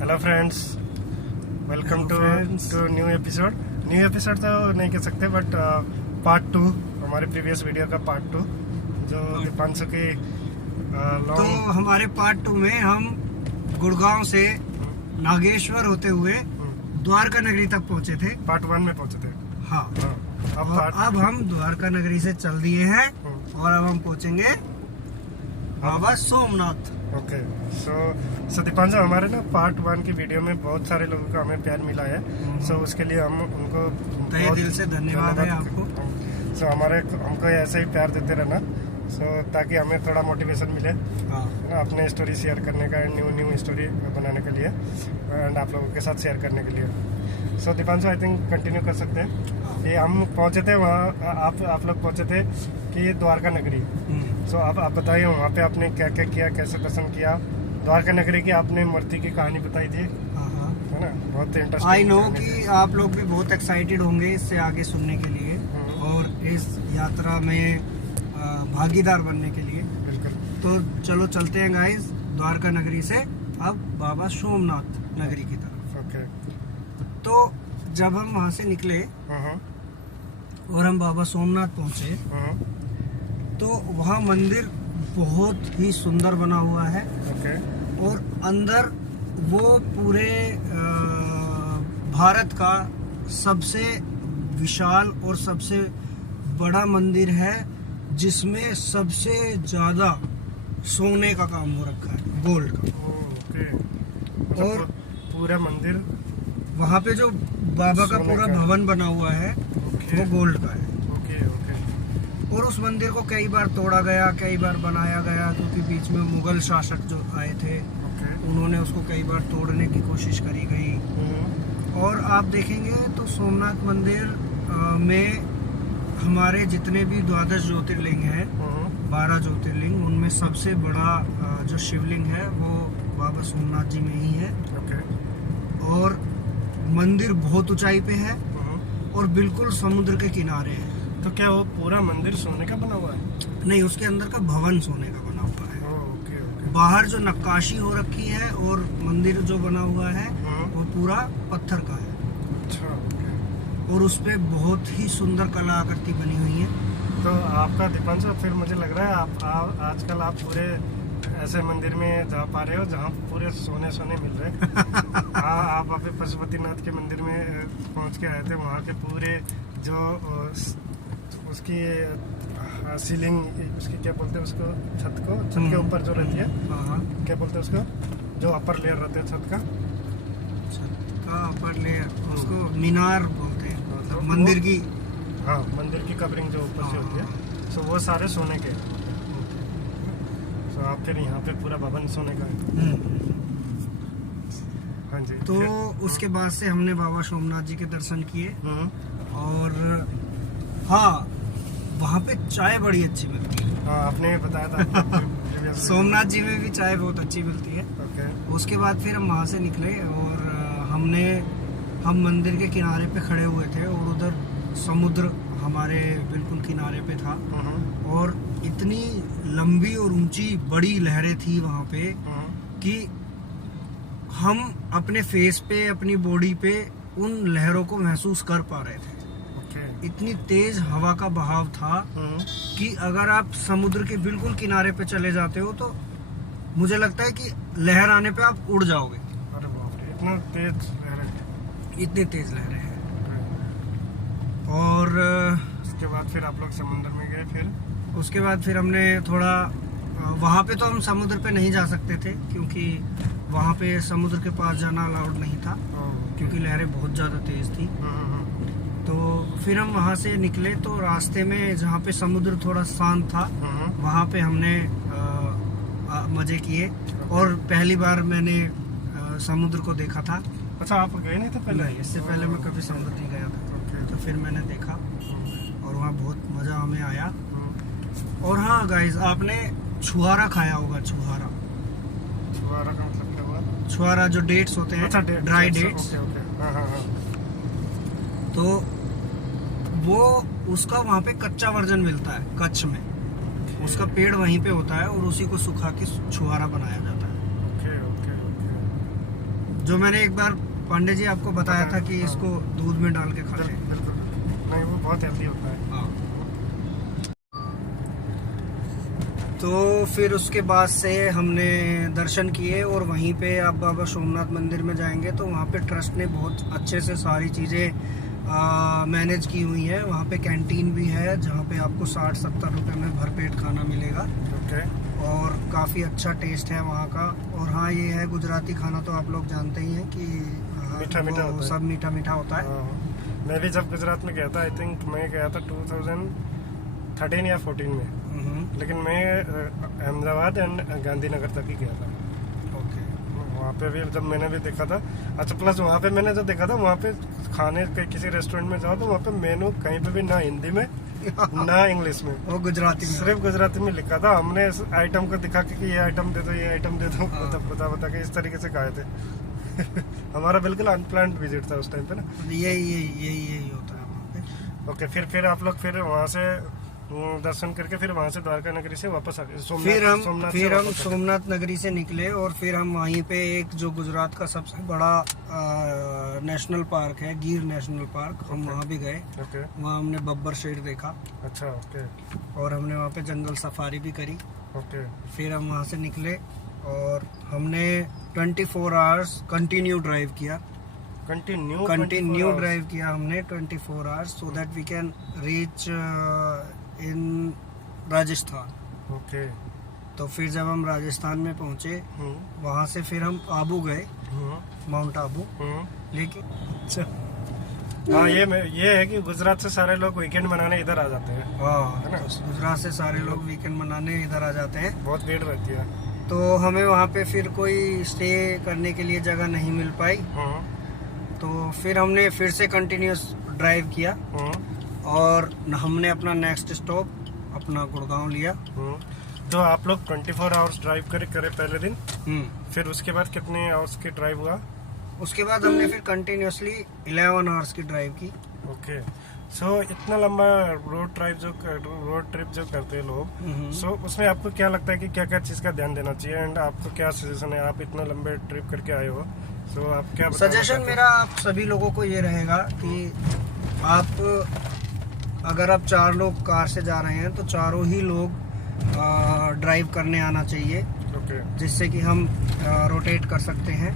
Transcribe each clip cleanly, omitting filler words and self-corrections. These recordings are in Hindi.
Hello friends, welcome to new episode. New episode तो नहीं कह सकते बट पार्ट 2 हमारे प्रीवियस वीडियो का पार्ट 2 जो दीपांशु की तो हमारे पार्ट 2 में हम गुड़गांव से नागेश्वर होते हुए द्वारका नगरी तक पहुंचे थे। पार्ट 1 में पहुंचे थे। हाँ, अब हम द्वारका नगरी से चल दिए हैं और अब हम पहुंचेंगे बाबा सोमनाथ। ओके, सो दीपांशु, हमारे ना पार्ट 1 की वीडियो में बहुत सारे लोगों का हमें प्यार मिला है। सो उसके लिए हम उनको तहे दिल से धन्यवाद है आपको। सो हमको ऐसे ही प्यार देते रहना, ताकि हमें थोड़ा मोटिवेशन मिले ना, अपने स्टोरी शेयर करने का, न्यू स्टोरी बनाने के लिए एंड आप लोगों के साथ शेयर करने के लिए। सो दीपांशु, आई थिंक कंटिन्यू कर सकते हैं कि हम पहुंचे थे वहाँ, आप लोग पहुंचे थे कि द्वारका नगरी। सो आप बताइए वहाँ पे आपने क्या क्या किया, कैसे पसंद किया द्वारका नगरी की। आपने मूर्ति की कहानी बताई थी, है ना, बहुत इंटरेस्टिंग। आई नो कि आप लोग भी बहुत एक्साइटेड होंगे इससे आगे सुनने के लिए और इस यात्रा में भागीदार बनने के लिए। बिल्कुल। तो चलो चलते हैं गाइस द्वारका नगरी से अब बाबा सोमनाथ नगरी की तरफ। ओके। तो जब हम वहाँ से निकले और हम बाबा सोमनाथ पहुँचे तो वहाँ मंदिर बहुत ही सुंदर बना हुआ है। ओके। और अंदर वो पूरे भारत का सबसे विशाल और सबसे बड़ा मंदिर है जिसमें सबसे ज्यादा सोने का काम हो रखा है, गोल्ड का। ओके। और पूरा मंदिर, वहाँ पे जो बाबा का पूरा भवन बना हुआ है वो गोल्ड का है। Okay okay. और उस मंदिर को कई बार तोड़ा गया, कई बार बनाया गया, क्योंकि बीच में मुगल शासक जो आए थे उन्होंने उसको कई बार तोड़ने की कोशिश करी गई। और आप देखेंगे तो सोमनाथ मंदिर में हमारे जितने भी 12 ज्योतिर्लिंग हैं, 12 ज्योतिर्लिंग, उनमें सबसे बड़ा जो शिवलिंग है वो बाबा सोमनाथ जी में ही है। और मंदिर बहुत ऊंचाई पे है और बिल्कुल समुद्र के किनारे है। तो क्या वो पूरा मंदिर सोने का बना हुआ है? नहीं, उसके अंदर का भवन सोने का बना हुआ है। Okay okay. बाहर जो नक्काशी हो रखी है और मंदिर जो बना हुआ है वो पूरा पत्थर का है। अच्छा। और उस पे बहुत ही सुंदर कलाकृति बनी हुई है। तो आपका दीपांशु, फिर मुझे लग रहा है आप आजकल आप पूरे ऐसे मंदिर में जा पा रहे हो जहाँ पूरे सोने मिल रहे हैं। आप अभी पशुपतिनाथ के मंदिर में पहुँच के आए थे। वहाँ के पूरे जो उसकी सीलिंग, उसकी क्या बोलते हैं उसको, छत के ऊपर जो रहती है, क्या बोलते हैं उसको, जो अपर लेयर रहते हैं छत का अपर लेयर, उसको मीनार बोलते हैं, मतलब मंदिर की। हाँ, मंदिर की कवरिंग जो ऊपर से होती है, सो वो सारे सोने के। सो आप फिर यहाँ पे पूरा भवन सोने का है। हाँ जी। तो उसके बाद से हमने बाबा सोमनाथ जी के दर्शन किए। और हाँ, वहाँ पे चाय बड़ी अच्छी मिलती है। हाँ, आपने बताया था। सोमनाथ जी में भी चाय बहुत अच्छी मिलती है। ओके। उसके बाद फिर हम वहाँ से निकले और हम मंदिर के किनारे पे खड़े हुए थे और उधर समुद्र हमारे बिल्कुल किनारे पे था। और इतनी लंबी और ऊंची बड़ी लहरें थी वहाँ पे कि हम अपने फेस पे, अपनी बॉडी पे उन लहरों को महसूस कर पा रहे थे। इतनी तेज हवा का बहाव था कि अगर आप समुद्र के बिल्कुल किनारे पे चले जाते हो तो मुझे लगता है कि लहर आने पे आप उड़ जाओगे। अरे बाप रे, इतना तेज लहरें! इतनी तेज लहरें हैं। और उसके बाद फिर आप लोग समुद्र में गए। उसके बाद फिर हमने थोड़ा, वहाँ पे तो हम समुद्र पे नहीं जा सकते थे क्योंकि वहाँ पे समुद्र के पास जाना अलाउड नहीं था क्योंकि लहरें बहुत ज़्यादा तेज थी। तो फिर हम वहाँ से निकले तो रास्ते में जहाँ पे समुद्र थोड़ा शांत था वहाँ पे हमने मजे किए। और पहली बार मैंने समुद्र को देखा था। अच्छा, आप गए नहीं थे पहले? इससे पहले मैं कभी समुद्र नहीं गया था। तो फिर मैंने देखा और वहाँ बहुत मज़ा हमें आया। और हाँ गाइस, आपने छुहारा खाया होगा। छुहारा का मतलब क्या हुआ? छुहारा जो डेट्स होते हैं। अच्छा, ड्राई डेट्स। हाँ। तो वो उसका वहाँ पे कच्चा वर्जन मिलता है कच्छ में। उसका पेड़ वहीं पे होता है और उसी को सुखा के छुहारा बनाया जाता है। जो मैंने एक बार पांडे जी आपको बताया था कि इसको दूध में डाल के खाते हैं। बिल्कुल, नहीं वो बहुत हेल्दी होता है। हाँ। तो फिर उसके बाद से हमने दर्शन किए और वहीं पे आप बाबा सोमनाथ मंदिर में जाएंगे तो वहाँ पे ट्रस्ट ने बहुत अच्छे से सारी चीज़ें मैनेज की हुई है। वहाँ पे कैंटीन भी है जहाँ पे आपको 60-70 रुपए में भरपेट खाना मिलेगा। ओके। और काफ़ी अच्छा टेस्ट है वहाँ का। और हाँ, ये है गुजराती खाना तो आप लोग जानते ही हैं कि मीठा मीठा होता है। सब मीठा मीठा होता है। हाँ। मैं भी जब गुजरात में गया था, आई थिंक मैं गया था 2013 या 14 में, लेकिन मैं अहमदाबाद एंड गांधीनगर तक ही गया था। ओके। वहाँ पे भी जब मैंने भी देखा था, अच्छा प्लस वहाँ पे मैंने जो देखा था वहाँ पे खाने के किसी रेस्टोरेंट में जाओ तो वहाँ पे मेनू कहीं पे भी ना हिंदी में ना इंग्लिश में, वो गुजराती में, सिर्फ गुजराती में लिखा था। हमने इस आइटम को दिखा के कि ये आइटम दे दो, ये आइटम दे दो, बता के इस तरीके से खाए थे। हमारा बिल्कुल अनप्लान्ड विजिट था उस टाइम पे ना। यही होता है वहाँ पे। ओके, फिर आप लोग फिर वहाँ से दर्शन करके फिर वहाँ से द्वारका नगरी से वापस आ गए। फिर हम सोमनाथ नगरी से निकले और फिर हम वहीं पे एक जो गुजरात का सबसे बड़ा नेशनल पार्क है, गिर नेशनल पार्क, हम वहाँ भी गए। ओके। वहाँ हमने बब्बर शेर देखा। अच्छा। ओके। और हमने वहाँ पे जंगल सफारी भी करी। ओके। फिर हम वहाँ से निकले और हमने 24 आवर्स कंटिन्यू ड्राइव किया। कंटिन्यू ड्राइव किया हमने 24 hours, so that we can reach in Rajasthan. Okay. तो फिर जब हम राजस्थान में पहुंचे, वहाँ से फिर हम आबू गए, माउंट आबू। लेकिन हाँ, ये है कि गुजरात से सारे लोग वीकेंड मनाने इधर आ जाते हैं। हाँ, तो गुजरात से सारे लोग वीकेंड मनाने इधर आ जाते हैं। बहुत भीड़ रहती है। तो हमें वहाँ पे फिर कोई स्टे करने के लिए जगह नहीं मिल पाई। तो फिर हमने फिर से कंटिन्यूस ड्राइव किया और हमने अपना नेक्स्ट स्टॉप अपना गुड़गांव लिया। तो आप लोग 24 आवर्स ड्राइव करे पहले दिन। फिर उसके बाद कितने आवर्स की ड्राइव हुआ? उसके बाद हमने फिर कंटिन्यूसली 11 आवर्स की ड्राइव की। ओके। सो इतना लंबा रोड ट्रिप जो करते हैं लोग, सो उसमें आपको क्या लगता है कि क्या क्या चीज़ का ध्यान देना चाहिए, एंड आपको क्या सजेशन है? आप इतना लंबे ट्रिप करके आए हो, सो आप क्या सजेशन मेरा आप सभी लोगों को ये रहेगा कि आप अगर आप 4 लोग कार से जा रहे हैं तो चारों ही लोग ड्राइव करने आना चाहिए। ओके। जिससे कि हम रोटेट कर सकते हैं,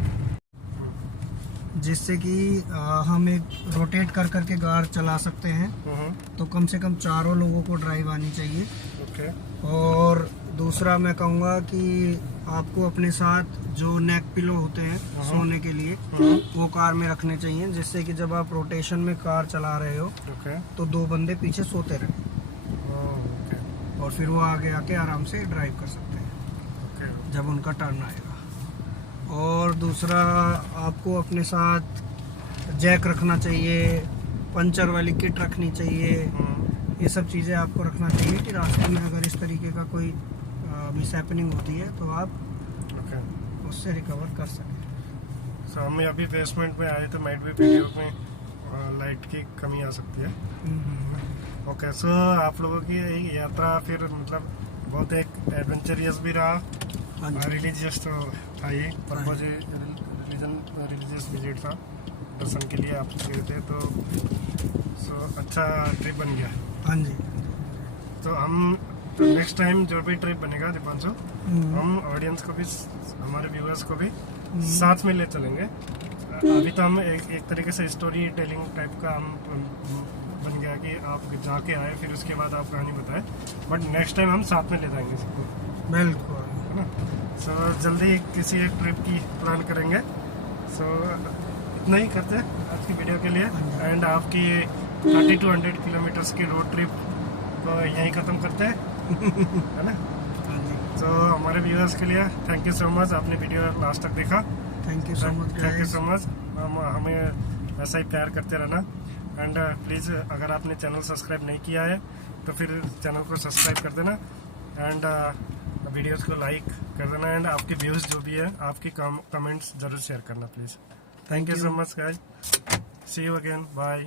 जिससे कि हम एक रोटेट कर करके कार चला सकते हैं। तो कम से कम चारों लोगों को ड्राइव आनी चाहिए। ओके। और दूसरा मैं कहूँगा कि आपको अपने साथ जो नेक पिलो होते हैं सोने के लिए, वो कार में रखने चाहिए, जिससे कि जब आप रोटेशन में कार चला रहे हो तो 2 बंदे पीछे सोते रहे और फिर वो आगे आके आराम से ड्राइव कर सकते हैं जब उनका टर्न आएगा। और दूसरा, आपको अपने साथ जैक रखना चाहिए, पंचर वाली किट रखनी चाहिए। ये सब चीज़ें आपको रखना चाहिए कि रास्ते में अगर इस तरीके का कोई मिसहैपनिंग होती है तो आप उससे रिकवर कर सकें। सो हमें अभी बेसमेंट में आए तो नाइट भी वीडियो में लाइट की कमी आ सकती है। ओके। सो आप लोगों की यात्रा फिर मतलब बहुत एक एडवेंचरियस भी रहा, रिलीजियस तो था ही, पर्पज रिलीजियस विजिट था, दर्शन के लिए आप गए थे। तो अच्छा ट्रिप बन गया। हाँ जी। तो हम नेक्स्ट टाइम जो भी ट्रिप बनेगा दीपांशु, हम ऑडियंस को भी, हमारे व्यूअर्स को भी साथ में ले चलेंगे। अभी तो हम एक तरीके से स्टोरी टेलिंग टाइप का हम बन गया कि आप जाके आए फिर उसके बाद आप कहानी बताएं, बट नेक्स्ट टाइम हम साथ में ले जाएंगे सबको। बिल्कुल, है ना। सो जल्दी किसी एक ट्रिप की प्लान करेंगे। सो इतना ही करते हैं आज की वीडियो के लिए, एंड आपकी 30-100 किलोमीटर्स की रोड ट्रिप को यहीं ख़त्म करते हैं। है ना। तो हमारे व्यूअर्स के लिए थैंक यू सो मच, आपने वीडियो लास्ट तक देखा। Thank you so much. Thank you so much. हमें ऐसा ही प्यार करते रहना, एंड प्लीज़ अगर आपने चैनल सब्सक्राइब नहीं किया है तो फिर चैनल को सब्सक्राइब कर देना, एंड वीडियोस को लाइक कर देना, एंड आपके व्यूज़ जो भी है आपके कमेंट्स ज़रूर शेयर करना please. Thank you so much guys, see you again, bye.